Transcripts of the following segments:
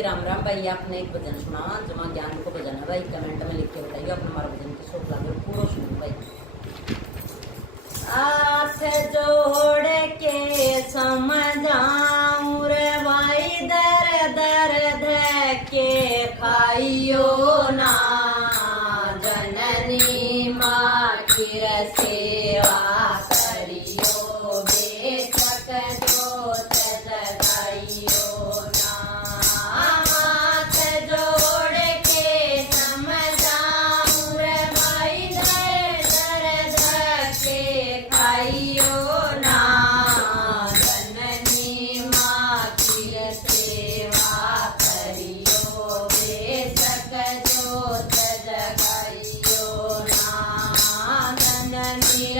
के राम राम भाई। आपने एक भजन सुना जमा ज्ञान को भजन है भाई, कमेंट में लिख के बताइए अपने हमारा भजन की शोक लगे पूरा सुनो भाई। हाथ जोड़ के समझाऊं रे भाई, दर दर्द के खाइयो ना, जननी माँ की सेवा करियो, बेशक जोत जगाइयो ना। हाथ जोड़ के समझाऊं रे भाई, दर दर्द के खाइयो ना, जननी माँ की सेवा करियो, बेशक जोत जगाइयो ना। जननी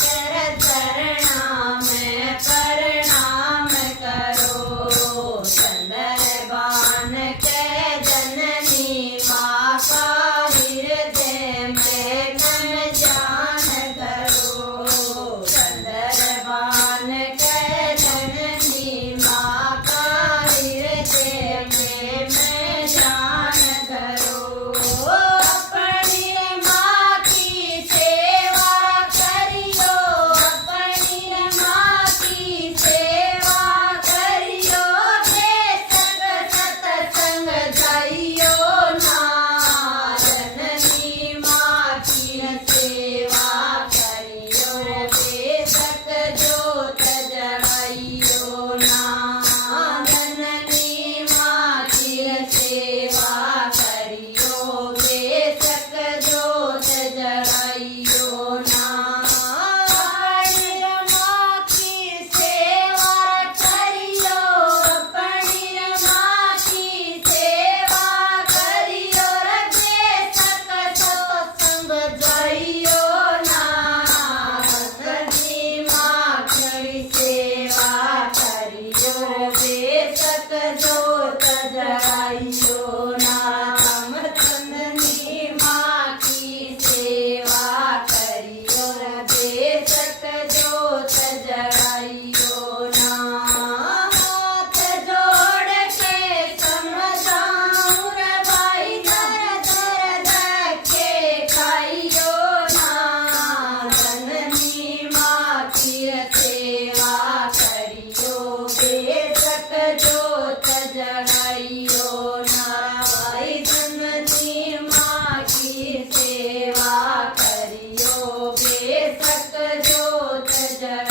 कर चरणा में प्रणाम करो। चंद्रभान के जननी माँ का हृदय में मन ध्यान करो। चंद्रभान के जननी माँ का हृदय में मैं ध्यान करो। अपनी माँ की सेवा करियो, अपनी माँ की सेवा करियो। बेशक सत्संग जाइयो ना, जननी माँ की सेवा करियो। बेशक जोत जगाइयो ना, जननी माँ की सेवा करियो। बेशक जोत जगाइयो ना। अपनी माँ की सेवा करियो, अपनी माँ की सेवा करियो। बेशक सत्संग जाइयो ना, जननी माँ की सेवा करियो। बेशक जोत जगाइयो ना। हम जननी माँ की सेवा करियो। बेशक जोत जगाइयो ना। हाथ जोड़ के समझाऊं रे भाई, दर दर धक्के खाइयो ना। जननी माँ की सेवा करियो। बेशक जोत जगाइयो ना। भाई जननी माँ की सेवा करियो। बेशक जोत जगाइयो।